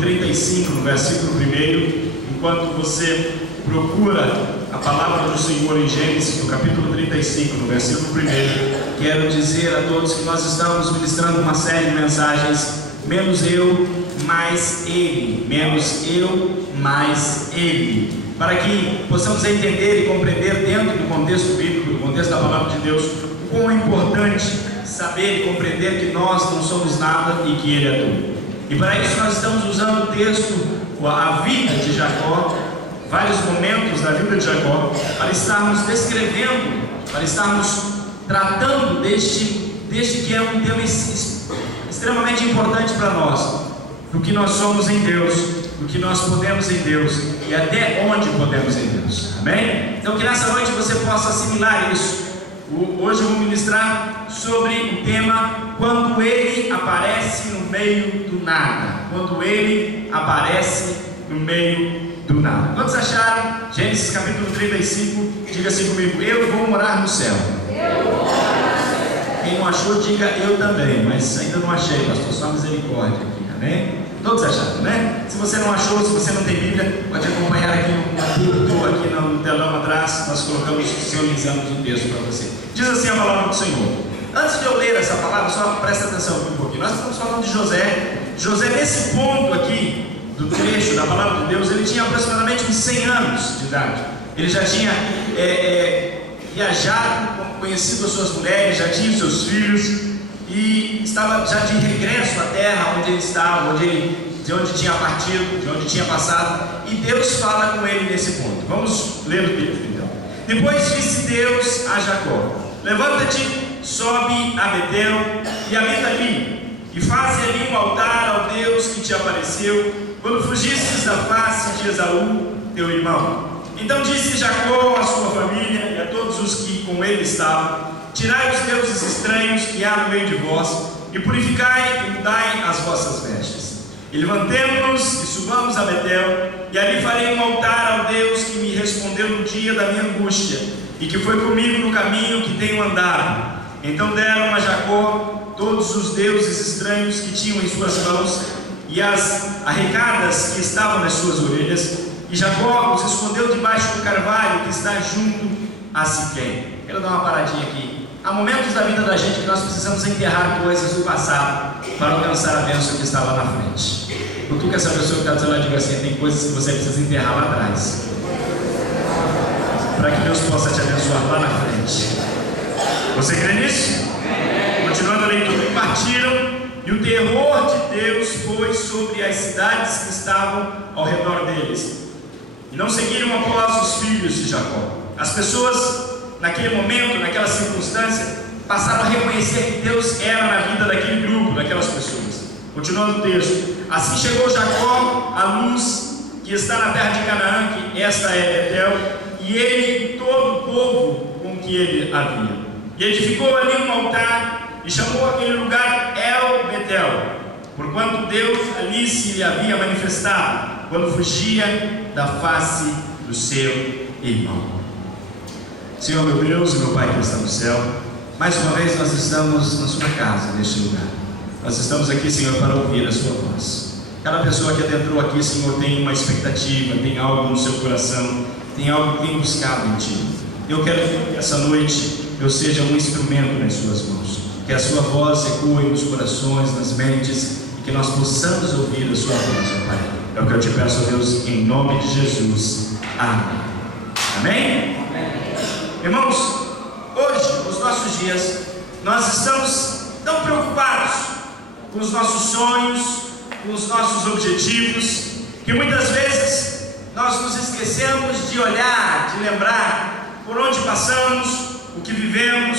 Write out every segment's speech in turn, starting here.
capítulo 35, no versículo 1, enquanto você procura a palavra do Senhor em Gênesis, no capítulo 35, no versículo 1, quero dizer a todos que nós estamos ministrando uma série de mensagens, menos eu, mais Ele, menos eu, mais Ele, para que possamos entender e compreender dentro do contexto bíblico, do contexto da palavra de Deus, o quão é importante saber e compreender que nós não somos nada e que Ele é tudo. E para isso nós estamos usando o texto, a vida de Jacó, vários momentos da vida de Jacó, para estarmos descrevendo, para estarmos tratando deste que é um tema extremamente importante para nós, do que nós somos em Deus, do que nós podemos em Deus e até onde podemos em Deus. Amém? Então que nessa noite você possa assimilar isso. Hoje eu vou ministrar sobre o tema quando Ele aparece no meio do nada. Quando Ele aparece no meio do nada. Quantos acharam? Gênesis capítulo 35, diga assim comigo: eu vou morar no céu. Eu vou morar no céu. Quem não achou, diga eu também, mas ainda não achei, pastor, só misericórdia aqui, amém? Todos acharam, né? Se você não achou, se você não tem Bíblia, pode acompanhar aqui no telão atrás, nós colocamos, sionizamos um texto para você. Diz assim a palavra do Senhor. Antes de eu ler essa palavra, só presta atenção aqui um pouquinho. Nós estamos falando de José. José, nesse ponto aqui do trecho da palavra de Deus, ele tinha aproximadamente uns 100 anos de idade. Ele já tinha viajado, conhecido as suas mulheres, já tinha os seus filhos e estava já de regresso à terra onde ele estava, de onde tinha partido, de onde tinha passado, e Deus fala com ele nesse ponto. Vamos ler o texto então. Depois disse Deus a Jacó: levanta-te, sobe a Betel e habita ali, e faze ali um altar ao Deus que te apareceu quando fugistes da face de Esaú, teu irmão. Então disse Jacó à sua família e a todos os que com ele estavam: tirai os deuses estranhos que há no meio de vós, e purificai e mudai as vossas vestes. E levantemo-nos e subamos a Betel, e ali farei um altar ao Deus que me respondeu no dia da minha angústia, e que foi comigo no caminho que tenho andado. Então deram a Jacó todos os deuses estranhos que tinham em suas mãos, e as arrecadas que estavam nas suas orelhas, e Jacó os escondeu debaixo do carvalho que está junto a Siquém. Quero dar uma paradinha aqui. Há momentos da vida da gente que nós precisamos enterrar coisas do passado para alcançar a bênção que está lá na frente. Cutuca essa pessoa que está do seu lado e diga assim: tem coisas que você precisa enterrar lá atrás, para que Deus possa te abençoar lá na frente. Você crê nisso? Continuando a leitura. E partiram, e o terror de Deus foi sobre as cidades que estavam ao redor deles, e não seguiram após os filhos de Jacó. As pessoas naquele momento, naquela circunstância, passaram a reconhecer que Deus era na vida daquele grupo, daquelas pessoas. Continuando o texto. Assim chegou Jacó à luz que está na terra de Canaã, que esta é Betel, e ele e todo o povo com que ele havia. E edificou ali um altar e chamou aquele lugar El Betel, porquanto Deus ali se lhe havia manifestado quando fugia da face do seu irmão. Senhor meu Deus e meu Pai que está no céu, mais uma vez nós estamos na sua casa, neste lugar. Nós estamos aqui, Senhor, para ouvir a sua voz. Cada pessoa que adentrou aqui, Senhor, tem uma expectativa, tem algo no seu coração, tem algo que tem buscado em Ti. Eu quero que essa noite eu seja um instrumento nas suas mãos, que a sua voz ecoe nos corações, nas mentes, e que nós possamos ouvir a sua voz, meu Pai. É o que eu te peço, Deus, em nome de Jesus. Amém. Amém? Irmãos, hoje, nos nossos dias, nós estamos tão preocupados com os nossos sonhos, com os nossos objetivos, que muitas vezes nós nos esquecemos de olhar, de lembrar por onde passamos, o que vivemos,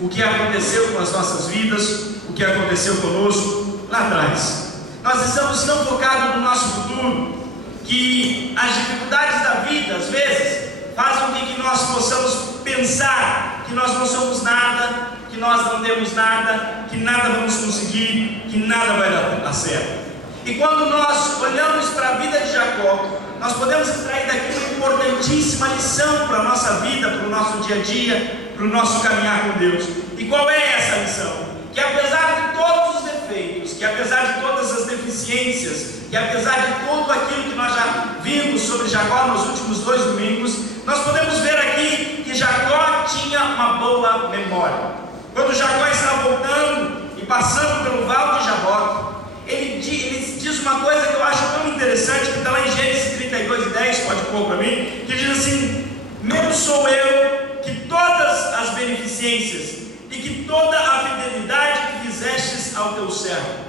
o que aconteceu com as nossas vidas, o que aconteceu conosco lá atrás. Nós estamos tão focados no nosso futuro que as dificuldades da vida, às vezes, fazem com que nós possamos pensar que nós não somos nada, que nós não temos nada, que nada vamos conseguir, que nada vai dar certo. E quando nós olhamos para a vida de Jacó, nós podemos extrair daqui uma importantíssima lição para a nossa vida, para o nosso dia a dia, para o nosso caminhar com Deus. E qual é essa lição? Que apesar de todos os defeitos, que apesar de todas as deficiências que apesar de tudo aquilo que nós já vimos sobre Jacó nos últimos 2 domingos, nós podemos ver aqui que Jacó tinha uma boa memória. Quando Jacó estava voltando e passando pelo vale de Jaboque, ele diz uma coisa que eu acho tão interessante, que está lá em Gênesis 32:10, pode pôr para mim, que diz assim: meu sou eu que todas as beneficências e que toda a fidelidade que fizestes ao teu servo,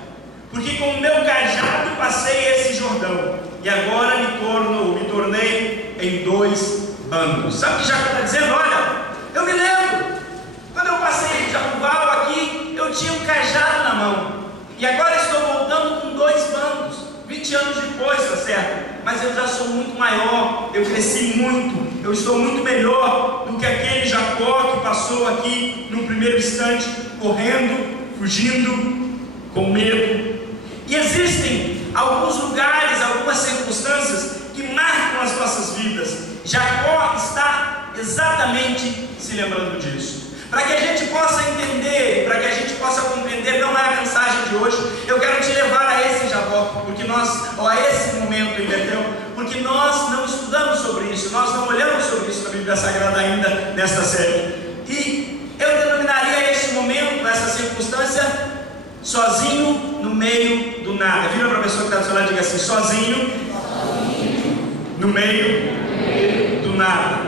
porque com o meu cajado passei esse Jordão, e agora me tornei em 2 bandos. Sabe o que Jacó está dizendo? Olha, eu me lembro, quando eu passei de Arruval aqui, eu tinha um cajado na mão, e agora estou voltando com 2 bandos, 20 anos depois, tá certo? Mas eu já sou muito maior, eu cresci muito, eu estou muito melhor do que aquele Jacó que passou aqui no primeiro instante, correndo, fugindo, com medo. E existem alguns lugares, algumas circunstâncias que marcam as nossas vidas. Jacó está exatamente se lembrando disso. Para que a gente possa entender, para que a gente possa compreender, não é a mensagem de hoje, eu quero te levar a esse Jacó, a esse momento em Betel, porque nós não estudamos sobre isso, nós não olhamos sobre isso na Bíblia Sagrada ainda nesta série. E eu denominaria esse momento, essa circunstância, sozinho no meio do nada. Vira para a pessoa que está do seu lado e diga assim: sozinho no meio do nada.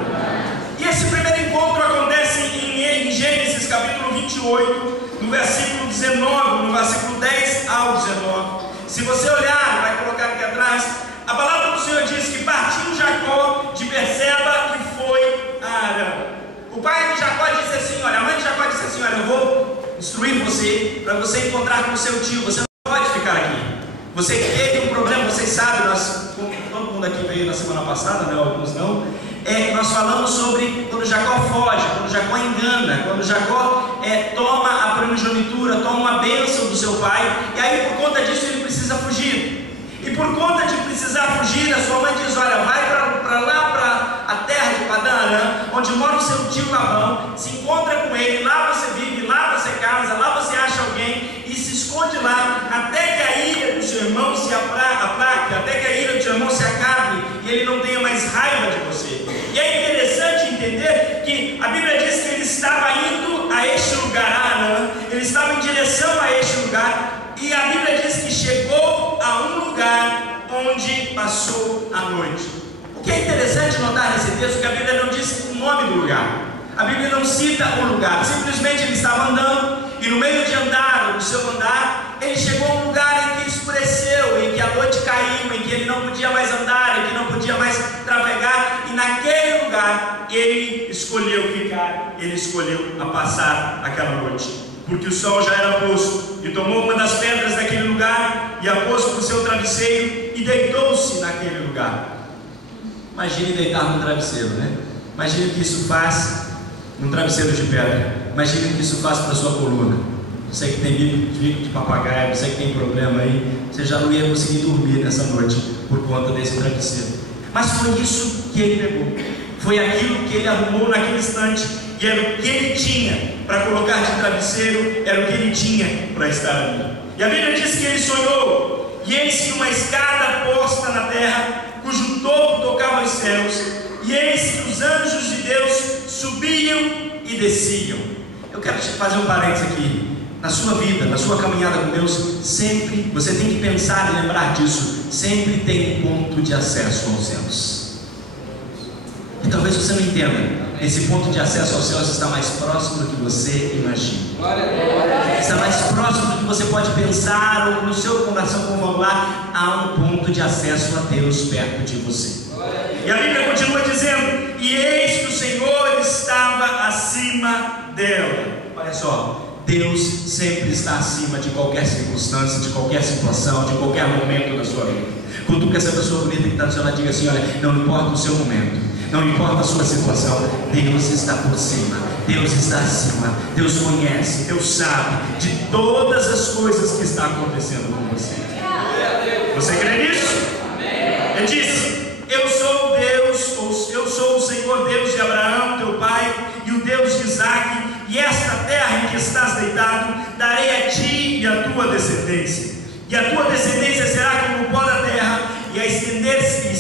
E esse primeiro encontro acontece em Gênesis capítulo 28, no versículo 19, no versículo 10 ao 19. Se você olhar, vai colocar aqui atrás, a palavra do Senhor diz que partiu Jacó de Berseba e foi a Arã. O pai de Jacó disse assim, olha, a mãe de Jacó disse assim: olha, eu vou instruir você para você encontrar com o seu tio, você não pode ficar aqui. Você teve um problema, vocês sabem, todo mundo aqui veio na semana passada, né, alguns não. Nós falamos sobre quando Jacó foge, quando Jacó engana, quando Jacó toma a primogenitura, toma uma bênção do seu pai, e aí por conta disso ele precisa fugir. E por conta de precisar fugir, a sua mãe diz: olha, vai para lá, para a terra de Padã Arã, onde mora o seu tio Labão, se encontra com ele, lá você vive, lá você casa, lá você acha alguém e se esconde lá, até que a ira do seu irmão se aplaque, até que a ira do seu irmão se acabe e ele não tenha mais raiva de você. E é interessante entender que a Bíblia diz que ele estava indo a este lugar, Arã, ele estava em direção a este lugar, e a Bíblia diz que chegou a um lugar onde passou a noite. O que é interessante notar nesse texto é que a Bíblia não diz o nome do lugar, a Bíblia não cita o lugar, simplesmente ele estava andando, e no meio de andar, no seu andar, ele chegou a um lugar em que escureceu, em que a noite caiu, em que ele não podia mais andar, em que não podia mais trafegar, e naquele lugar ele escolheu ficar, ele escolheu a passar aquela noite, porque o sol já era posto, e tomou uma das pedras daquele lugar, e a pôs por seu travesseiro, e deitou-se naquele lugar. Imagine deitar num travesseiro, né? Imagine o que isso faz num travesseiro de pedra. Imagine o que isso faz para a sua coluna. Você que tem bico de papagaio, você que tem problema aí, você já não ia conseguir dormir nessa noite por conta desse travesseiro. Mas foi isso que ele pegou, foi aquilo que ele arrumou naquele instante, e era o que ele tinha para colocar de travesseiro, era o que ele tinha para estar ali. E a Bíblia diz que ele sonhou, e eis que uma escada posta na terra, cujo topo tocava os céus, e eis que os anjos de Deus subiam e desciam. Eu quero te fazer um parênteses aqui. Na sua vida, na sua caminhada com Deus, sempre você tem que pensar e lembrar disso. Sempre tem um ponto de acesso aos céus. E talvez você não entenda. Esse ponto de acesso aos céus está mais próximo do que você imagina. Está mais próximo do que você pode pensar, ou no seu coração convolar. Há um ponto de acesso a Deus perto de você. E a Bíblia continua dizendo: e eis que o Senhor estava acima dela. Olha só, Deus sempre está acima de qualquer circunstância, de qualquer situação, de qualquer momento da sua vida. Cutuca essa pessoa bonita que está do seu lado e diga assim: olha, não importa o seu momento, não importa a sua situação, Deus está por cima, Deus está acima, Deus conhece, Deus sabe de todas as coisas que estão acontecendo com você. Você crê nisso? Ele disse: eu sou Deus, ou eu sou o Senhor Deus de Abraão, teu pai, e o Deus de Isaque, e esta terra em que estás deitado, darei a ti e a tua descendência, e a tua descendência será como o pó da terra,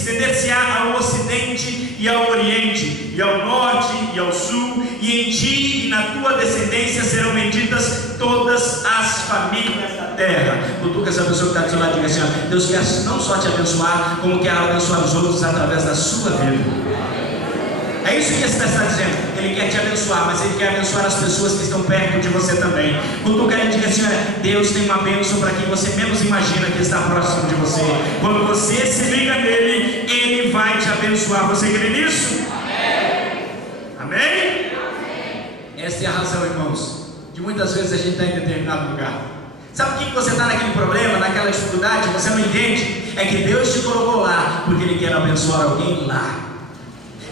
estender-se-á ao ocidente e ao oriente, e ao norte e ao sul, e em ti e na tua descendência serão benditas todas as famílias da terra. Cutuca essa pessoa que está do seu lado e diga assim: ó, Deus quer não só te abençoar, como quer abençoar os outros através da sua vida. É isso que esse texto está dizendo. Ele quer te abençoar, mas Ele quer abençoar as pessoas que estão perto de você também. Quando ele diz assim: olha, Deus tem uma bênção para quem você menos imagina que está próximo de você. Quando você se liga nele, Ele vai te abençoar. Você crê nisso? Amém? Amém? Essa é a razão, irmãos, de muitas vezes a gente está em determinado lugar. Sabe por que você está naquele problema, naquela dificuldade, você não entende? É que Deus te colocou lá, porque Ele quer abençoar alguém lá.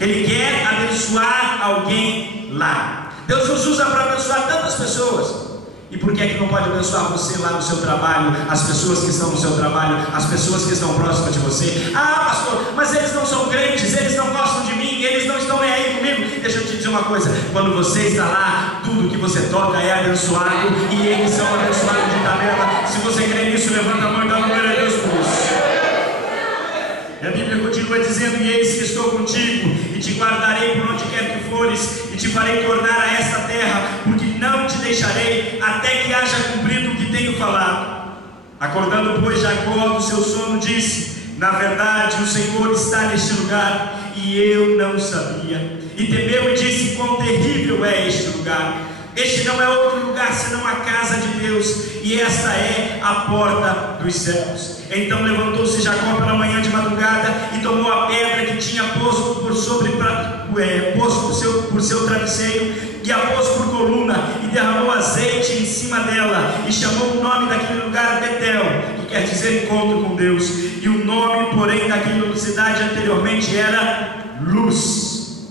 Ele quer abençoar alguém lá. Deus nos usa para abençoar tantas pessoas. E por que é que não pode abençoar você lá no seu trabalho, as pessoas que estão no seu trabalho, as pessoas que estão próximas de você? Ah, pastor, mas eles não são crentes, eles não gostam de mim, eles não estão nem aí comigo. Deixa eu te dizer uma coisa: quando você está lá, tudo que você toca é abençoado, e eles são abençoados de tabela. Se você crê nisso, levanta a mão e dá glória a Deus por isso. E a Bíblia continua dizendo: e eis que estou contigo, e te guardarei por onde quer que fores, e te farei tornar a esta terra, porque não te deixarei até que haja cumprido o que tenho falado. Acordando, pois, Jacó do seu sono, disse: na verdade o Senhor está neste lugar, e eu não sabia. E temeu e disse: quão terrível é este lugar! Este não é outro lugar senão a casa de Deus, e esta é a porta dos céus. Então levantou-se Jacó pela manhã de madrugada, e tomou a pedra que tinha posto por seu travesseiro, e a pôs por coluna, e derramou azeite em cima dela, e chamou o nome daquele lugar Betel, que quer dizer encontro com Deus. E o nome, porém, daquela cidade anteriormente era Luz.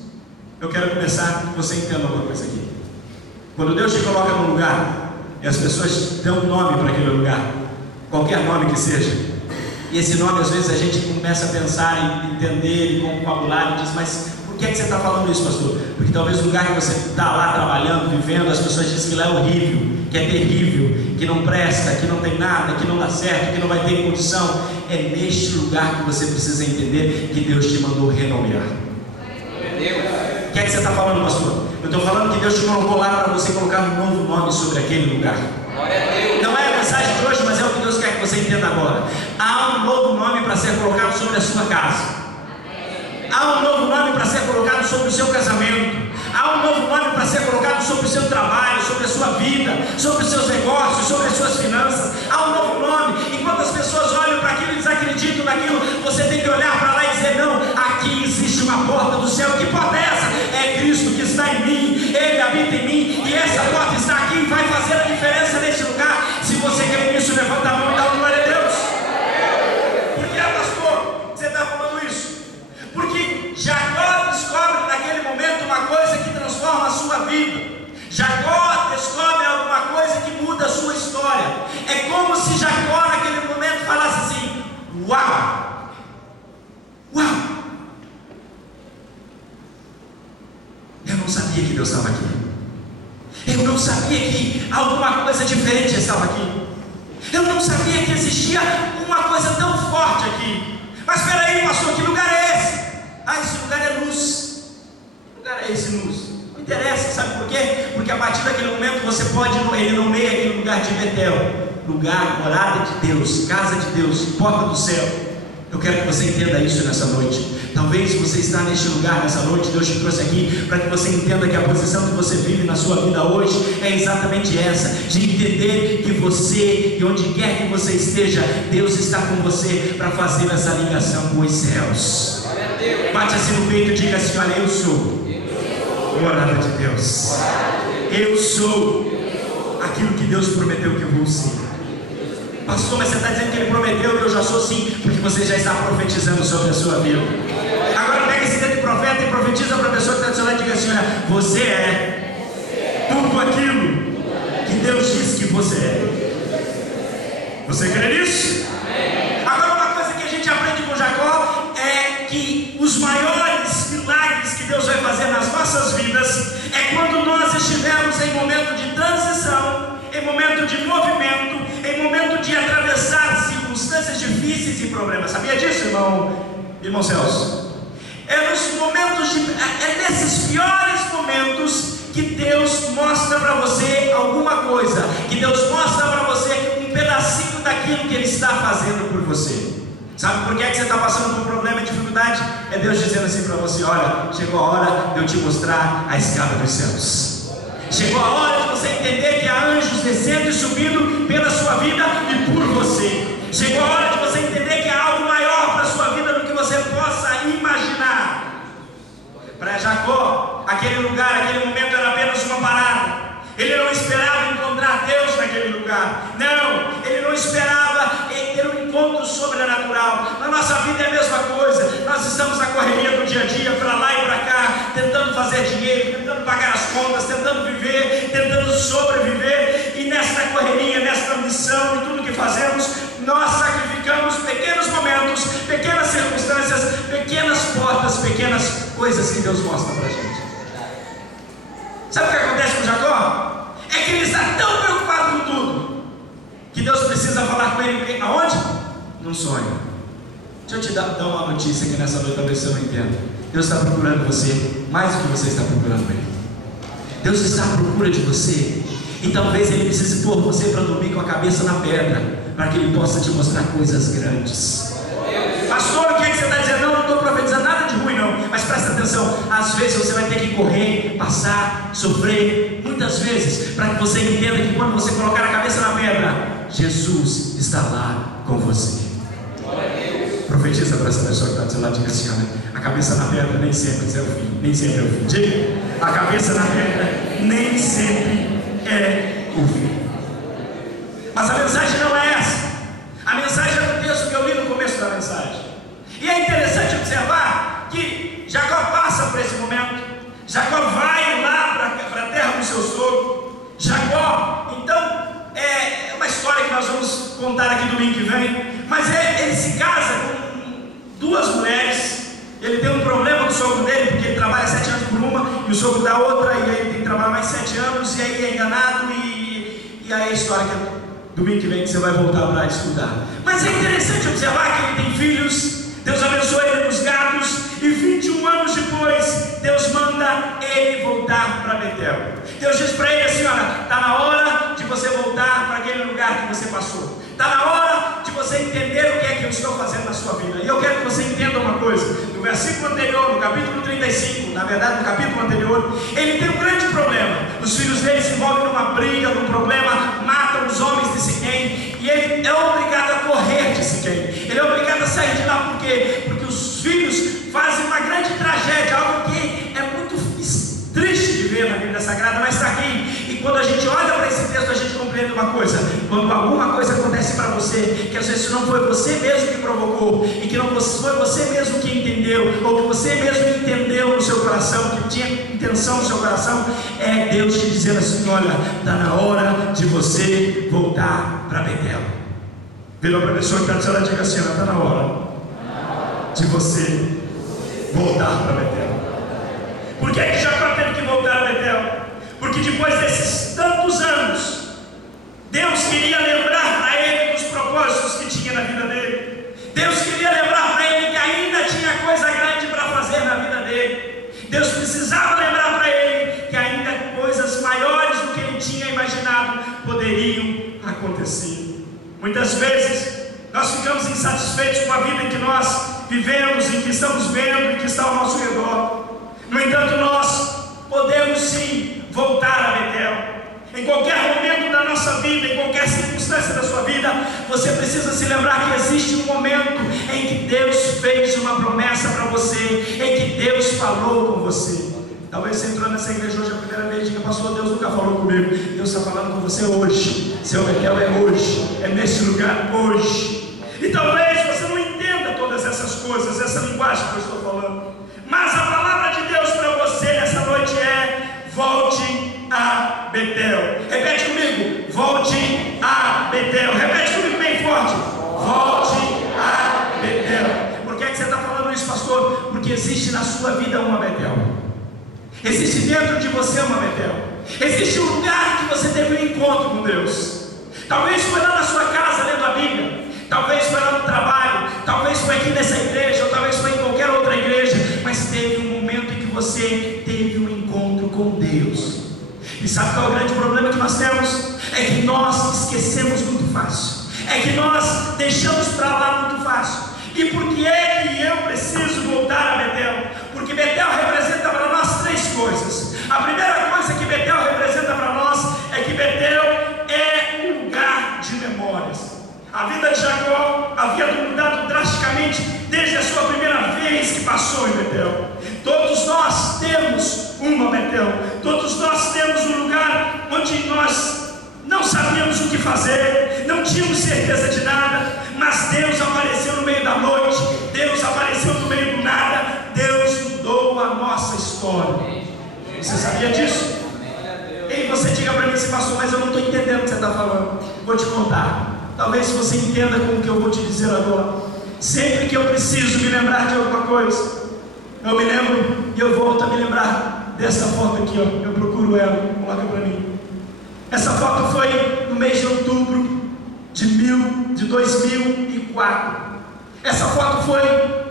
Eu quero começar que você entenda uma coisa aqui. Quando Deus te coloca num lugar, e as pessoas dão um nome para aquele lugar, qualquer nome que seja, e esse nome às vezes a gente começa a pensar em entender, com vocabulário, e diz: mas por que você está falando isso, pastor? Porque talvez o lugar que você está lá trabalhando, vivendo, as pessoas dizem que lá é horrível, que é terrível, que não presta, que não tem nada, que não dá certo, que não vai ter condição. É neste lugar que você precisa entender que Deus te mandou renomear. O que é que você está falando, pastor? Eu estou falando que Deus te colocou lá para você colocar um novo nome sobre aquele lugar. Não é a mensagem de hoje, mas é o que Deus quer que você entenda agora. Há um novo nome para ser colocado sobre a sua casa. Há um novo nome para ser colocado sobre o seu casamento. Há um novo nome para ser colocado sobre o seu trabalho, sobre a sua vida, sobre os seus negócios, sobre as suas finanças. Há um novo nome. Enquanto as pessoas olham para aquilo e desacreditam naquilo, você tem que olhar para lá e dizer: não, aqui existe uma porta do céu. Que porta é essa? É Cristo que está em mim, Ele habita em mim, e essa porta está aqui e vai fazer a diferença neste lugar. Se você crê nisso, levanta a mão e dá glória a Deus. Por que, pastor, você está falando isso? Porque Jacó descobre naquele momento uma coisa que transforma a sua vida. Jacó descobre alguma coisa que muda a sua história. É como se Jacó naquele momento falasse assim: uau! Uau! Eu não sabia que Deus estava aqui. Eu não sabia que alguma coisa diferente estava aqui. Eu não sabia que existia uma coisa tão forte aqui. Mas espera aí, pastor, que lugar é esse? Ah, esse lugar é Luz. Que lugar é esse, Luz? Não interessa, sabe por quê? Porque a partir daquele momento você pode, ele nomeia aquele lugar de Betel, lugar, morada de Deus, casa de Deus, porta do céu. Eu quero que você entenda isso nessa noite. Talvez você está neste lugar nessa noite, Deus te trouxe aqui para que você entenda que a posição que você vive na sua vida hoje é exatamente essa, de entender que você, e onde quer que você esteja, Deus está com você para fazer essa ligação com os céus. Bate assim no peito e diga assim: olha, eu sou morada de Deus. Eu sou aquilo que Deus prometeu que eu vou ser. Pastor, mas você está dizendo que Ele prometeu que eu já sou, sim, porque você já está profetizando sobre a sua vida. Agora pega esse dedo de profeta e profetiza para a pessoa que está do seu lado e diga assim: olha, você é tudo aquilo que Deus disse que você é. Você crê nisso? Agora uma coisa que a gente aprende com Jacó é que os maiores milagres que Deus vai fazer nas nossas vidas é quando nós estivermos em momento de transição, em momento de movimento, em momento de atravessar circunstâncias difíceis e problemas. Sabia disso, irmão? irmão Celso? É nesses piores momentos que Deus mostra para você alguma coisa, que Deus mostra para você um pedacinho daquilo que Ele está fazendo por você. Sabe por que você está passando por um problema e dificuldade? É Deus dizendo assim para você: olha, chegou a hora de eu te mostrar a escada dos céus. Chegou a hora de você entender que há anjos descendo e subindo pela sua vida e por você. Chegou a hora de você entender que há algo maior para a sua vida do que você possa imaginar. Para Jacó, aquele lugar, aquele momento era apenas uma parada. Ele não esperava encontrar Deus naquele lugar. Não, ele não esperava ter um encontro sobrenatural. Na nossa vida é a mesma coisa. Nós estamos na correria do dia a dia, para lá e para cá, tentando fazer dinheiro, tentando pagar as contas, tentando viver, tentando sobreviver. E nesta correria, nesta missão e tudo que fazemos, nós sacrificamos pequenos momentos, pequenas circunstâncias, pequenas portas, pequenas coisas que Deus mostra para a gente. Sabe o que acontece com Jacó? É que ele está tão preocupado com tudo que Deus precisa falar com ele aonde? Num sonho. Deixa eu te dar uma notícia aqui nessa noite, talvez você não entenda. Deus está procurando você mais do que você está procurando Ele. Deus está à procura de você, e talvez Ele precise pôr você para dormir com a cabeça na pedra, para que Ele possa te mostrar coisas grandes. Pastor, o que você está dizendo? Não estou profetizando nada de ruim não, mas presta atenção. Às vezes você vai ter que correr, passar, sofrer, muitas vezes, para que você entenda que quando você colocar a cabeça na pedra, Jesus está lá com você. Profetiza para essa pessoa que está do seu lado, diga assim: olha, a cabeça na pedra nem sempre é o fim, nem sempre é o fim. Diga, a cabeça na pedra nem sempre é o fim. Mas a mensagem não é essa. A mensagem é do texto que eu li no começo da mensagem. E é interessante observar que Jacó passa por esse momento. Jacó vai lá para a terra do seu sogro. Jacó, então, é uma história que nós vamos contar aqui domingo que vem. Mas ele se casa com duas mulheres. Ele tem um problema com o sogro dele, porque ele trabalha 7 anos por uma e o sogro da outra, e aí ele tem que trabalhar mais 7 anos, e aí é enganado, e aí a história que domingo que vem você vai voltar para estudar. Mas é interessante observar que ele tem filhos. Deus abençoa ele nos gados, e 21 anos depois Deus manda ele voltar para Betel. Deus diz para ele assim: olha, está na hora de você voltar para aquele lugar que você passou. Está na hora de você entender o que é que eu estou fazendo na sua vida. E eu quero que você entenda uma coisa. No versículo anterior, no capítulo 35, na verdade no capítulo anterior, ele tem um grande problema. Os filhos dele se envolvem numa briga, num problema, matam os homens de Siquém, e ele é obrigado a correr de Siquém. Ele é obrigado a sair de lá. Por quê? Porque os filhos fazem uma grande tragédia, algo que é muito triste de ver na Bíblia Sagrada, mas está aqui. E quando a gente olha para esse texto, a gente compreende uma coisa: quando alguma coisa acontece para você, que às vezes não foi você mesmo que provocou, e que não foi você mesmo que entendeu, ou que você mesmo entendeu no seu coração, que tinha intenção no seu coração, é Deus te dizendo assim: olha, está na hora de você voltar para Betel. Vira para a pessoa que está do seu lado e diga assim: está na hora de você voltar para Betel. Por que Jacó teve que voltar a Betel? Porque depois desses tantos anos, Deus queria lembrar para ele dos propósitos que tinha na vida dele. Deus queria lembrar para ele que ainda tinha coisa grande para fazer na vida dele. Deus precisava lembrar para ele que ainda coisas maiores do que ele tinha imaginado poderiam acontecer. Muitas vezes nós ficamos insatisfeitos com a vida em que nós vivemos, em que estamos vendo e que está ao nosso redor. No entanto, nós podemos sim voltar a Betel. Em qualquer momento da nossa vida, em qualquer circunstância da sua vida, você precisa se lembrar que existe um momento em que Deus fez uma promessa para você, em que Deus falou com você. Talvez você entrou nessa igreja hoje a primeira vez e diga: pastor, Deus nunca falou comigo. Deus está falando com você hoje. Seu Betel é hoje, é nesse lugar hoje. E talvez você não entenda todas essas coisas, essa linguagem que eu estou falando, mas a palavra de Deus para você nessa noite é: volte a Betel. Repete comigo: volte a Betel. Repete comigo bem forte: volte a Betel. Por que você está falando isso, pastor? Porque existe na sua vida uma Betel. Existe dentro de você uma Betel. Existe um lugar que você teve um encontro com Deus. Talvez foi lá na sua casa lendo a Bíblia, talvez foi lá no trabalho, talvez foi aqui nessa igreja, ou talvez foi em mas teve um momento em que você teve um encontro com Deus. E sabe qual é o grande problema que nós temos? É que nós esquecemos muito fácil, é que nós deixamos para lá muito fácil. E por que é que eu preciso voltar a Betel? Porque Betel representa para nós três coisas. A primeira coisa que Betel representa para nós é que Betel é um lugar de memórias. A vida de Jacó havia mudado drasticamente desde a sua primeira vez que passou em Betel. Todos nós temos uma Betel, todos nós temos um lugar onde nós não sabíamos o que fazer, não tínhamos certeza de nada, mas Deus apareceu no meio da noite, Deus apareceu no meio do nada, Deus mudou a nossa história. Você sabia disso? E você diga para mim, pastor, mas eu não estou entendendo o que você está falando. Vou te contar. Talvez você entenda com o que eu vou te dizer agora. Sempre que eu preciso me lembrar de alguma coisa, eu me lembro e eu volto a me lembrar dessa foto aqui, ó. Eu procuro ela, coloca para mim. Essa foto foi no mês de outubro de 2004. Essa foto foi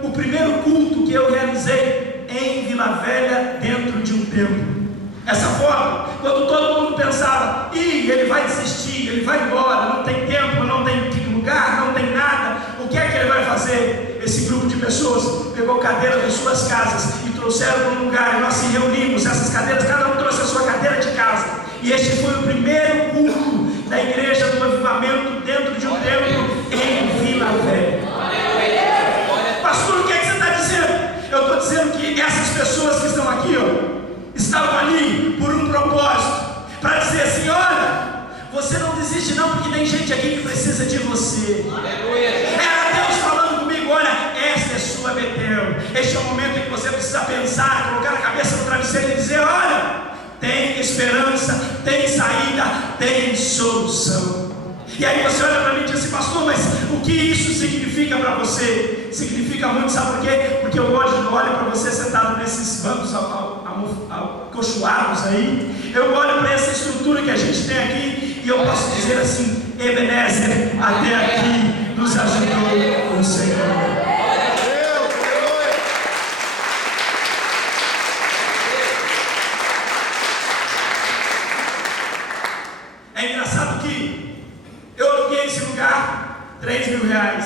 o primeiro culto que eu realizei em Vila Velha, dentro de um templo. Essa foto, quando todo mundo pensava, ele vai desistir, ele vai embora, não tem tempo, não tem lugar, não tem nada, o que é que ele vai fazer? Esse grupo de pessoas pegou cadeiras das suas casas e trouxeram para um lugar, e nós se reunimos, essas cadeiras, cada um trouxe a sua cadeira de casa, e este foi o primeiro culto da igreja do avivamento dentro de um templo em Vila Velha. Pastor, o que é que você está dizendo? Eu estou dizendo que essas pessoas que estão aqui, estavam ali por um propósito, para dizer assim, olha, você não desiste não, porque tem gente aqui que precisa de você. Era Deus falando comigo, olha, esta é sua Betel, este é o momento em que você precisa pensar, colocar a cabeça no travesseiro e dizer, olha, tem esperança, tem saída, tem solução. E aí você olha para mim e diz assim, pastor, mas o que isso significa para você? Significa muito, sabe por quê? Porque eu hoje olho para você sentado nesses bancos acolchoados aí, eu olho para essa estrutura que a gente tem aqui, e eu posso dizer assim, Ebenezer, até aqui nos ajudou o Senhor. É engraçado que eu aluguei esse lugar, R$3.000,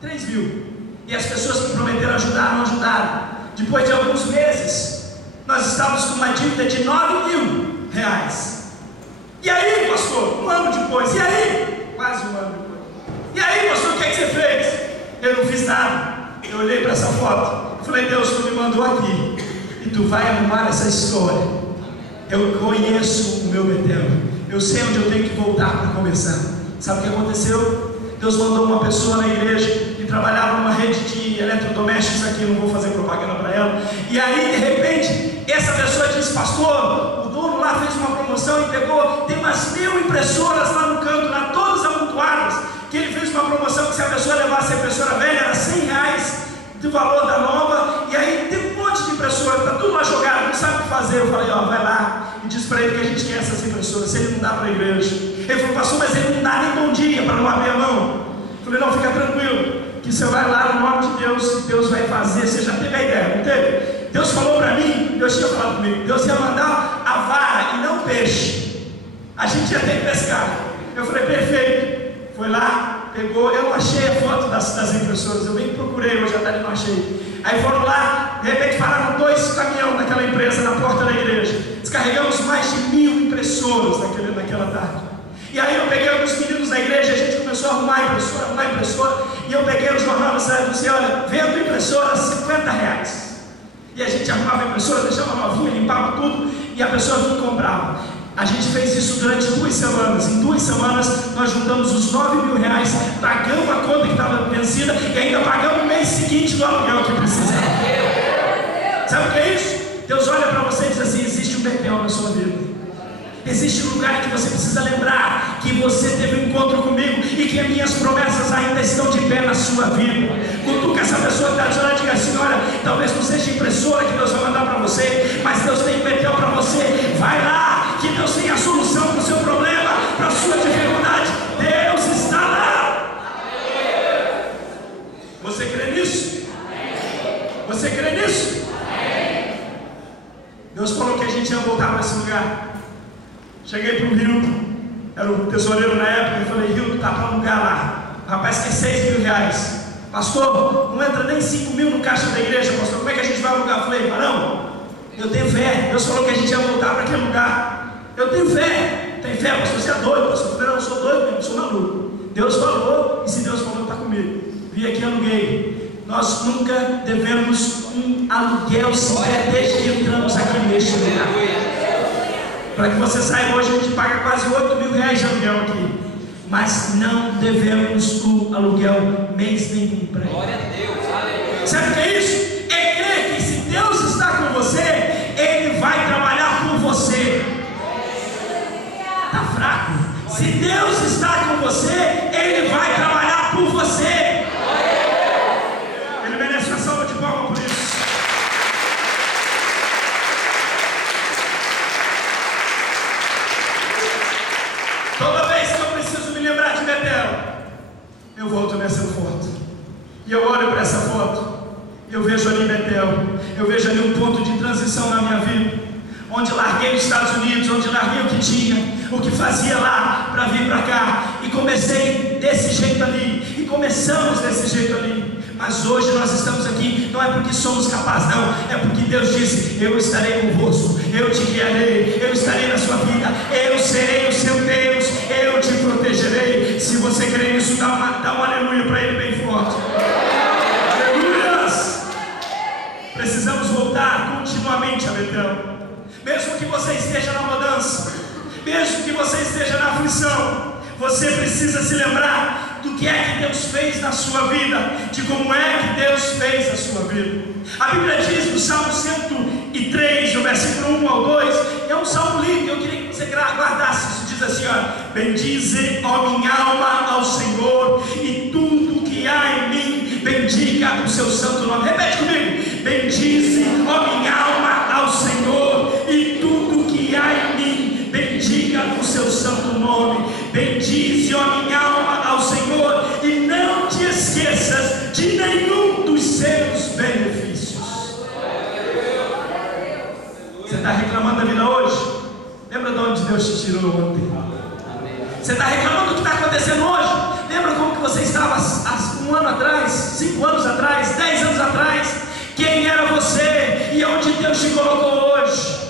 3 mil, e as pessoas que prometeram ajudar, não ajudaram. Depois de alguns meses, nós estávamos com uma dívida de R$9.000. E aí, pastor, um ano depois, e aí? Quase um ano depois. E aí, pastor, o que é que você fez? Eu não fiz nada. Eu olhei para essa foto, falei, Deus, tu me mandou aqui, e tu vai arrumar essa história. Eu conheço o meu Betel, eu sei onde eu tenho que voltar para começar. Sabe o que aconteceu? Deus mandou uma pessoa na igreja que trabalhava numa rede de eletrodomésticos aqui, não vou fazer propaganda para ela. E aí, de repente, essa pessoa disse, pastor, o dono lá fez uma promoção e pegou, tem umas 1.000 impressoras lá no canto, lá todas amontoadas, que ele fez uma promoção que se a pessoa levasse a impressora velha, era R$100 do valor da nova, e aí tem um monte de impressora, está tudo lá jogado, não sabe o que fazer. Eu falei, vai lá e diz para ele que a gente quer essas impressoras, se ele não dá para a igreja. Ele falou, pastor, mas ele não dá nem bom dia para não abrir a mão. Eu falei, não, fica tranquilo, que você vai lá no nome de Deus, Deus vai fazer. Você já teve a ideia, não teve? Deus falou para mim, Deus tinha falado comigo, Deus ia mandar a vara e não peixe, a gente ia ter que pescar. Eu falei, perfeito. Foi lá, pegou, eu não achei a foto das impressoras, eu bem procurei hoje à tarde, não achei. Aí foram lá, de repente pararam 2 caminhões daquela empresa na porta da igreja, descarregamos mais de 1.000 impressoras naquela tarde. E aí eu peguei alguns meninos da igreja, a gente começou a arrumar a impressora, e eu peguei o jornal e disse, olha, vendo impressora R$50. E a gente arrumava a impressora, deixava novinha, limpava tudo, e a pessoa vinha e comprava. A gente fez isso durante 2 semanas. Em 2 semanas nós juntamos os R$9.000, pagamos a conta que estava vencida e ainda pagamos o mês seguinte do aluguel que precisava. Sabe o que é isso? Deus olha para você e diz assim, existe um Betel na sua vida. Existe um lugar que você precisa lembrar que você teve um encontro comigo e que as minhas promessas ainda estão de pé na sua vida. Cutuca essa pessoa que está dizendo e diga assim, olha, talvez não seja impressora que Deus vai mandar para você, mas Deus tem Betel para você. Vai lá, que Deus tem a solução para o seu problema, para a sua dificuldade. Deus está lá. Você crê nisso? Você crê nisso? Deus falou que a gente ia voltar para esse lugar. Cheguei para o Rio, era o tesoureiro na época, eu falei: Rio, tá para alugar lá. O rapaz quer 6 mil reais. Pastor, não entra nem 5 mil no caixa da igreja, pastor, como é que a gente vai alugar? Eu falei: não, eu tenho fé. Deus falou que a gente ia voltar para aquele lugar. Eu tenho fé. Tem fé, pastor? Você é doido, pastor? Eu falei: não, eu sou doido mesmo, sou maluco. Deus falou, e se Deus falou, está comigo. Vim aqui e aluguei. Nós nunca devemos um aluguel sequer desde que entramos aqui neste lugar. Para que você saiba, hoje a gente paga quase 8 mil reais de aluguel aqui. Mas não devemos o aluguel mês nenhum para ele. Glória a Deus, aleluia. Sabe o que é isso? É crer que se Deus está com você, Ele vai trabalhar por você. Está fraco? Se Deus está com você, Ele vai trabalhar por você. Ele merece uma salva de palmas por isso. Toda vez que eu preciso me lembrar de Betel, eu volto nessa foto. E eu olho para essa foto, e eu vejo ali Betel. Eu vejo ali um ponto de transição na minha vida, onde larguei os Estados Unidos, onde larguei o que tinha, o que fazia lá, para vir para cá. E comecei desse jeito ali, e começamos desse jeito ali. Mas hoje nós estamos aqui, não é porque somos capazes, não, é porque Deus disse: eu estarei convosco, eu te guiarei, eu estarei na sua vida, eu serei o seu Deus, eu te protegerei. Se você crê nisso, dá um aleluia para Ele bem forte. Aleluias! Precisamos voltar continuamente a Betel. Mesmo que você esteja na mudança, mesmo que você esteja na aflição, você precisa se lembrar do que é que Deus fez na sua vida, de como é que Deus fez a sua vida. A Bíblia diz no Salmo 103, no versículo 1 ao 2, é um salmo lindo, eu queria que você guardasse isso. Diz assim: ó, bendize, ó minha alma, ao Senhor, e tudo que há em mim, bendiga o seu santo nome. Repete comigo: bendize, ó minha alma, ao Senhor, e tudo que há em mim, bendiga o seu santo nome. Bendize, ó minha alma, ao Senhor, e não te esqueças de nenhum dos seus benefícios. Você está reclamando da vida hoje? Lembra de onde Deus te tirou ontem? Você está reclamando do que está acontecendo hoje? Lembra como que você estava há 1 ano atrás, 5 anos atrás, 10 anos atrás? Quem era você e onde Deus te colocou hoje?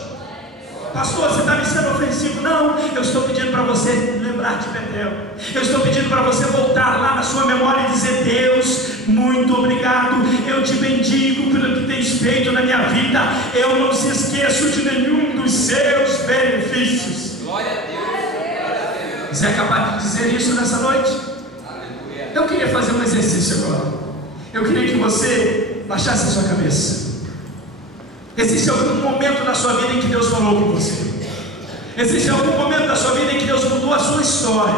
Pastor, você está me sendo ofensivo? Não, eu estou pedindo para você lembrar de Betel. Eu estou pedindo para você voltar lá na sua memória e dizer: Deus, muito obrigado, eu te bendigo pelo que tens feito na minha vida. Eu não se esqueço de nenhum dos seus benefícios. Glória a Deus. Você é capaz de dizer isso nessa noite? Aleluia. Eu queria fazer um exercício agora. Eu queria que você baixasse a sua cabeça. Existe algum momento na sua vida em que Deus falou com você? Existe algum momento da sua vida em que Deus mudou a sua história?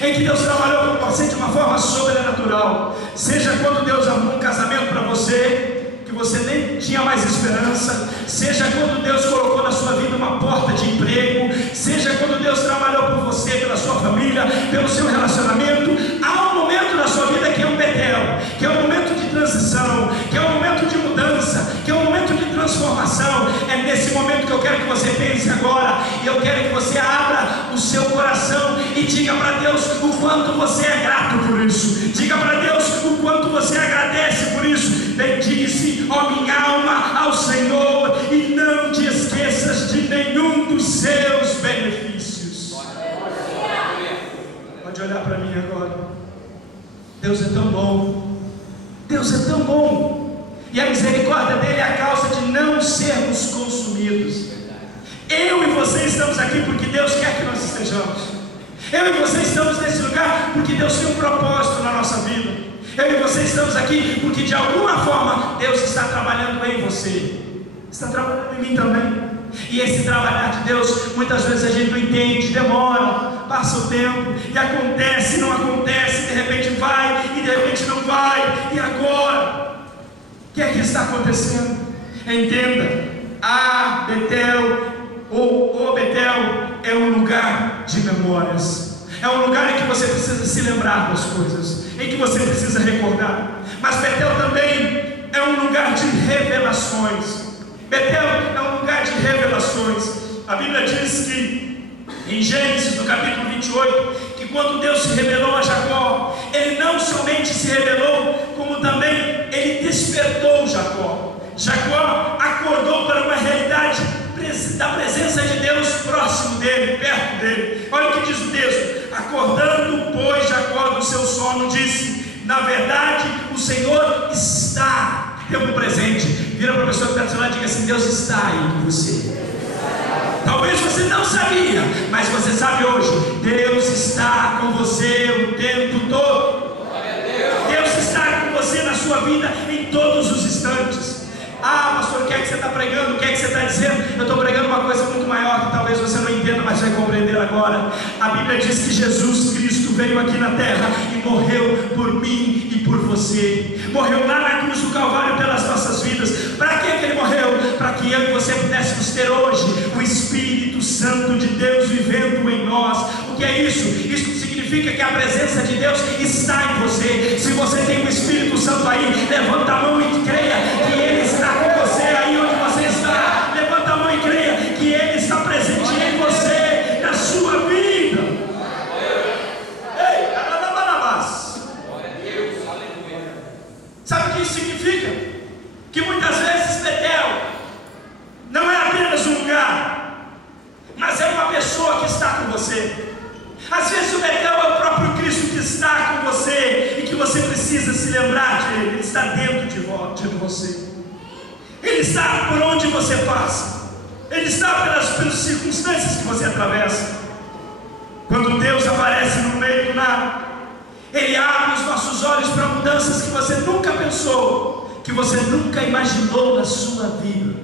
Em que Deus trabalhou com você de uma forma sobrenatural? Seja quando Deus arrumou um casamento para você, que você nem tinha mais esperança. Seja quando Deus colocou na sua vida uma porta de emprego. Seja quando Deus trabalhou por você, pela sua família, pelo seu relacionamento. Há um momento na sua vida que é um Betel, que é um momento de transição, que é um momento de mudança, que é um momento de transformação. É nesse momento que eu quero que você pense agora. E eu quero que você abra o seu coração e diga para Deus o quanto você é grato por isso. Diga para Deus o quanto você agradece por isso. Bendize, ó minha alma, ao Senhor, e não te esqueças de nenhum dos seus benefícios. Pode olhar para mim agora. Deus é tão bom. Deus é tão bom. E a misericórdia dele é a causa de não sermos consumidos. Eu e você estamos aqui porque Deus quer que nós estejamos. Eu e você estamos nesse lugar porque Deus tem um propósito na nossa vida. Eu e você estamos aqui porque de alguma forma Deus está trabalhando em você. Está trabalhando em mim também. E esse trabalhar de Deus, muitas vezes a gente não entende, demora, passa o tempo, e acontece, não acontece, de repente vai, e de repente não vai, e agora? O que é que está acontecendo? Entenda, a Betel, ou o Betel, é um lugar de memórias. É um lugar em que você precisa se lembrar das coisas, em que você precisa recordar. Mas Betel também é um lugar de revelações. Betel é um lugar de revelações. A Bíblia diz que em Gênesis, no capítulo 28, que quando Deus se revelou a Jacó, Ele não somente se revelou, como também Ele despertou Jacó. Jacó acordou para uma realidade da presença de Deus próximo dele, perto dele. Olha o que diz o texto: acordando, pois, Jacó do seu sono, disse: na verdade, o Senhor está, tempo presente. Vira para a pessoa que está do seu lado e diga assim: Deus está aí com você. Talvez você não sabia, mas você sabe hoje. Deus está com você o tempo todo. Deus está com você na sua vida em todos os instantes. Ah, pastor, o que é que você está pregando? O que é que você está dizendo? Eu estou pregando uma coisa muito maior que talvez você não entenda, mas vai compreender agora. A Bíblia diz que Jesus Cristo veio aqui na terra e morreu por mim e por você. Morreu lá na cruz do Calvário pelas nossas vidas. Para que Ele morreu? Para que eu e você pudéssemos ter hoje o Espírito Santo de Deus vivendo em nós. O que é isso? Isso significa que a presença de Deus está em você. Se você tem o Espírito Santo aí, levanta a mão e creia que Ele está com você aí onde você está. Levanta a mão e creia que Ele está presente em você, na sua vida. Ei, sabe o que isso significa? Que muitas vezes Betel não é apenas um lugar, mas é uma pessoa que está com você. Às vezes o Betel é o próprio Cristo que está com você e que você precisa se lembrar de Ele. Ele está dentro de você. Ele está por onde você passa. Ele está pelas circunstâncias que você atravessa. Quando Deus aparece no meio do nada, Ele abre os nossos olhos para mudanças que você nunca pensou, que você nunca imaginou na sua vida.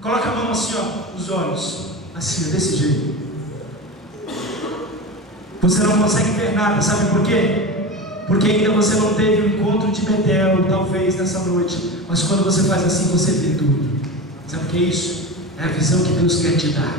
Coloca a mão assim, ó, nos olhos, assim, desse jeito. Você não consegue ver nada, sabe por quê? Porque ainda você não teve o encontro de Betel, talvez nessa noite. Mas quando você faz assim, você vê tudo. Sabe o que é isso? É a visão que Deus quer te dar.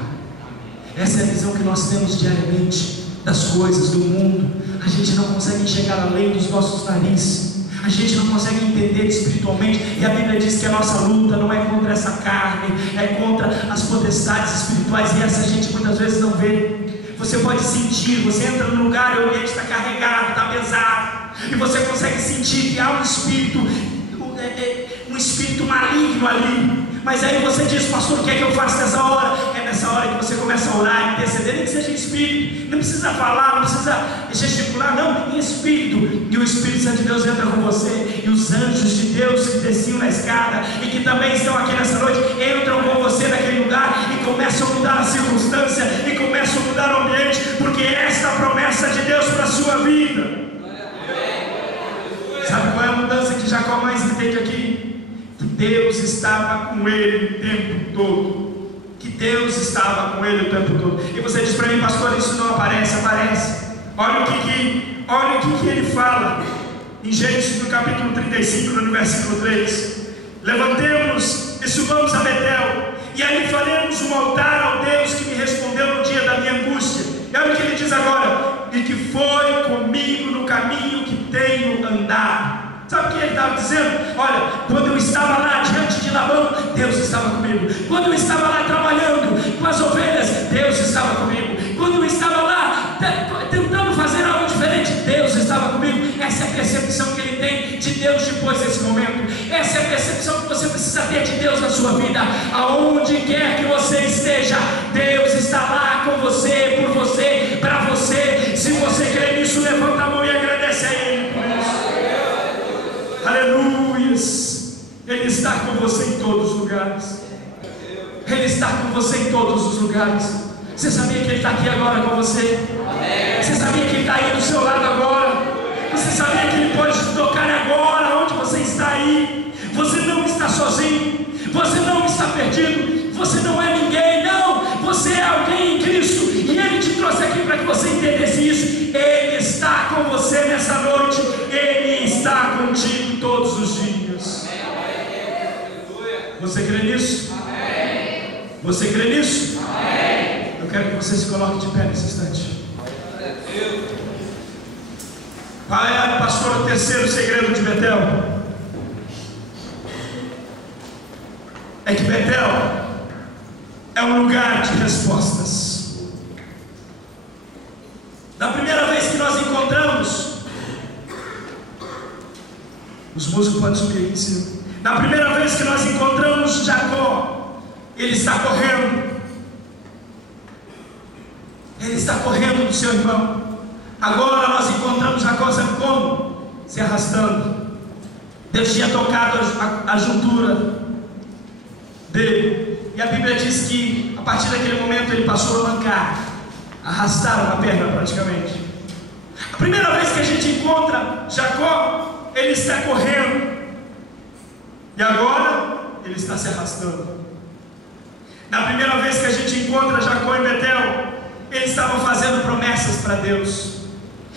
Essa é a visão que nós temos diariamente das coisas, do mundo. A gente não consegue enxergar além dos nossos narizes. A gente não consegue entender espiritualmente. E a Bíblia diz que a nossa luta não é contra essa carne, é contra as potestades espirituais. E essa a gente muitas vezes não vê. Você pode sentir, você entra num lugar e o ambiente está carregado, está pesado, e você consegue sentir que há um espírito maligno ali. Mas aí você diz: pastor, o que é que eu faço nessa hora? É nessa hora que você começa a orar e interceder, nem que seja em espírito. Não precisa falar, não precisa gesticular, não, em espírito. E o Espírito Santo de Deus entra com você. E os anjos de Deus que desciam na escada e que também estão aqui nessa noite, entram com você naquele lugar e começam a mudar a circunstância, e começam a mudar o ambiente, porque esta é a promessa de Deus para a sua vida. Sabe qual é a mudança que Jacó mais entende aqui? Que Deus estava com ele o tempo todo. Que Deus estava com ele o tempo todo. E você diz para mim: pastor, isso não aparece. Aparece. Olha o que ele fala em Gênesis, no capítulo 35, no versículo 3. Levantemos e subamos a Betel, e aí faremos um altar ao Deus que me respondeu no dia da minha angústia. E olha o que ele diz agora: e que foi comigo no caminho que tenho andado. Sabe o que ele estava dizendo? Olha, quando eu estava lá diante de Labão, Deus estava comigo. Quando eu estava lá trabalhando com as ovelhas, Deus estava comigo. Quando eu estava lá tentando fazer algo diferente, Deus estava comigo. Essa é a percepção que ele tem de Deus depois desse momento. Essa é a percepção que você precisa ter de Deus na sua vida. Aonde quer que você esteja, Deus está lá com você, por você, para você. Se você crê nisso, levanta a mão e agradece a Ele por isso. Aleluias. Ele está com você em todos os lugares. Ele está com você em todos os lugares. Você sabia que Ele está aqui agora com você? Você sabia que Ele está aí do seu lado agora? Você sabia que Ele pode te tocar agora, onde você está aí? Você não está sozinho. Você não está perdido. Você não é ninguém, não. Você é alguém em Cristo. E Ele te trouxe aqui para que você entendesse isso. Ele está com você nessa noite. Ele está contigo todos os dias. Você crê nisso? Você crê nisso? Eu quero que você se coloque de pé nesse instante. Qual é, pastor, o terceiro segredo de Betel? é que Betel é um lugar de respostas. Da primeira vez que nós encontramos, os músicos podem subir aí em cima. Na primeira vez que nós encontramos Jacó, ele está correndo. Ele está correndo do seu irmão. Agora nós encontramos Jacó, sabe como? Se arrastando. Deus tinha tocado a juntura dele. E a Bíblia diz que a partir daquele momento ele passou a mancar, arrastar uma perna praticamente. A primeira vez que a gente encontra Jacó, ele está correndo. E agora ele está se arrastando. Na primeira vez que a gente encontra Jacó em Betel, ele estava fazendo promessas para Deus.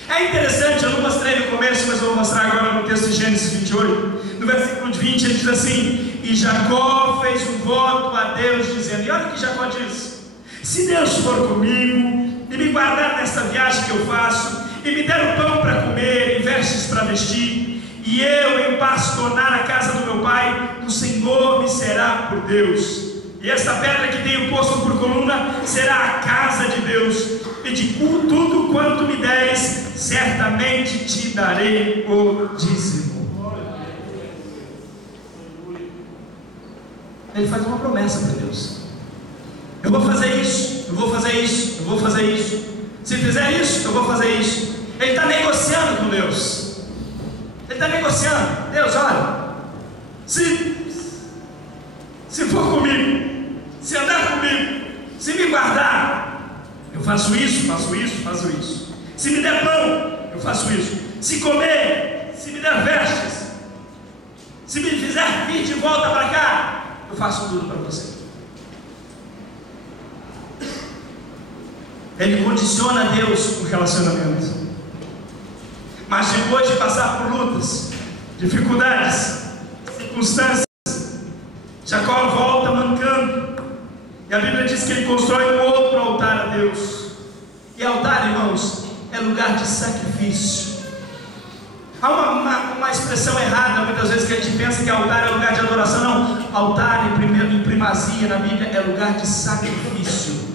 É interessante, eu não mostrei no começo, mas eu vou mostrar agora no texto de Gênesis 28. No versículo 20 ele diz assim: e Jacó fez um voto a Deus, dizendo, e olha o que Jacó diz: se Deus for comigo e me guardar nesta viagem que eu faço, e me der o pão para comer e vestes para vestir, e eu em paz tornar a casa do meu pai, o Senhor me será por Deus. E esta pedra que tenho posto por coluna será a casa de Deus. E de tudo quanto me deres, certamente te darei o dízimo. Ele faz uma promessa para Deus: eu vou fazer isso, eu vou fazer isso, eu vou fazer isso. Se fizer isso, eu vou fazer isso. Ele está negociando com Deus. Ele está negociando. Deus, olha, se for comigo, se andar comigo, se me guardar, eu faço isso, faço isso, faço isso. Se me der pão, eu faço isso. Se comer, se me der vestes, se me fizer vir de volta para cá, eu faço tudo para você. Ele condiciona a Deus no relacionamento. Mas depois de passar por lutas, dificuldades, circunstâncias, Jacó volta mancando. E a Bíblia diz que ele constrói um outro altar a Deus. E altar, irmãos, é lugar de sacrifício. Há uma expressão errada muitas vezes, que a gente pensa que altar é lugar de adoração. Não, altar em primazia na Bíblia é lugar de sacrifício.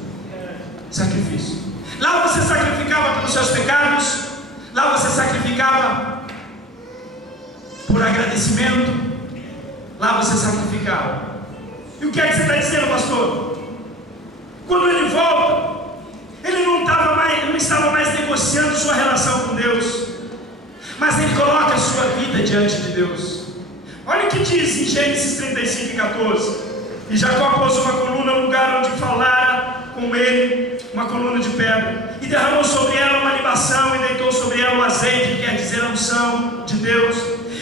Sacrifício. Lá você sacrificava pelos seus pecados. Lá você sacrificava por agradecimento. Lá você sacrificava. E o que é que você está dizendo, pastor? Quando ele volta, ele não estava mais negociando sua relação com Deus, mas ele coloca a sua vida diante de Deus. Olha o que diz em Gênesis 35 e 14: e Jacó pôs uma coluna no lugar onde falara com ele, uma coluna de pedra, e derramou sobre ela uma libação, e deitou sobre ela o azeite, que quer dizer a unção de Deus,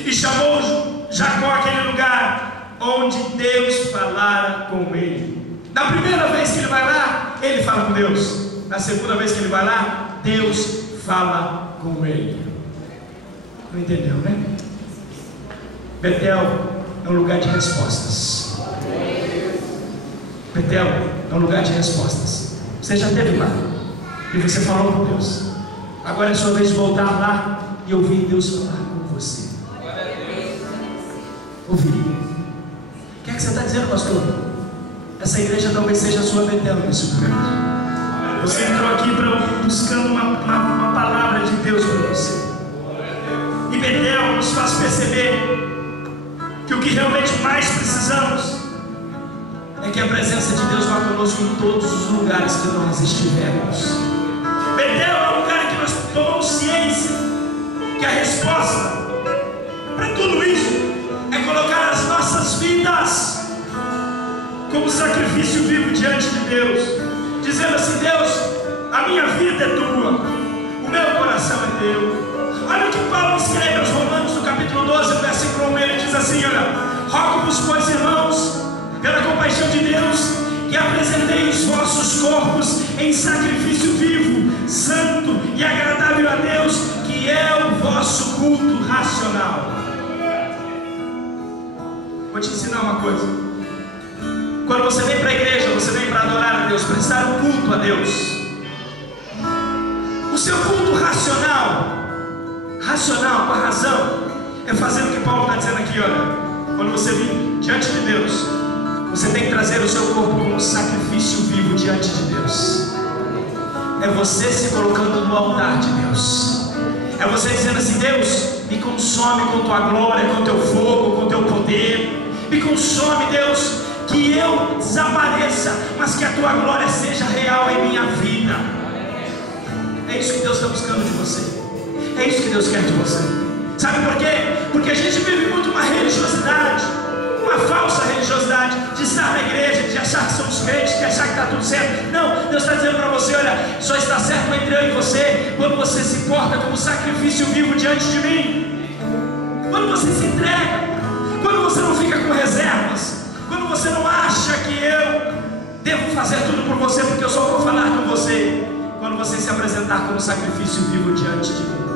e chamou Jacó aquele lugar onde Deus falara com ele. Na primeira vez que ele vai lá, ele fala com Deus. Na segunda vez que ele vai lá, Deus fala com ele. Não entendeu, né? Betel é um lugar de respostas. Betel é um lugar de respostas. Você já esteve lá e você falou com Deus. Agora é sua vez de voltar lá e ouvir Deus falar com você. Ouvir. O que é que você está dizendo, pastor? Essa igreja talvez seja a sua Betel nesse momento. Você entrou aqui buscando uma palavra de Deus para você. E Betel nos faz perceber que o que realmente mais precisamos é que a presença de Deus vá conosco em todos os lugares que nós estivermos. Betel é um lugar que nós tomamos ciência que a resposta para tudo isso é colocar as nossas vidas como sacrifício vivo diante de Deus, dizendo assim: Deus, a minha vida é tua, o meu coração é teu. Olha o que Paulo escreve aos Romanos no capítulo 12, versículo 1, ele diz assim: olha, rogo-vos, pois, irmãos, pela compaixão de Deus, que apresentei os vossos corpos em sacrifício vivo, santo e agradável a Deus, que é o vosso culto racional. Vou te ensinar uma coisa. Quando você vem para a igreja, você vem para adorar a Deus, prestar um culto a Deus. O seu culto racional, com a razão, é fazer o que Paulo está dizendo aqui, olha. Quando você vir diante de Deus, Você tem que trazer o seu corpo como um sacrifício vivo diante de Deus. É você se colocando no altar de Deus. É você dizendo assim: Deus, me consome com tua glória, com teu fogo, com teu poder. Me consome, Deus, que eu desapareça, mas que a tua glória seja real em minha vida. É isso que Deus está buscando de você. É isso que Deus quer de você. Sabe por quê? Porque a gente vive muito uma religiosidade, uma falsa religiosidade, de estar na igreja, de achar que somos crentes, de achar que está tudo certo. Não, Deus está dizendo para você: olha, só está certo entre eu e você quando você se porta como sacrifício vivo diante de mim. Quando você se entrega, quando você não fica com reservas, quando você não acha que eu devo fazer tudo por você porque eu só vou falar com você. Quando você se apresentar como sacrifício vivo diante de mim.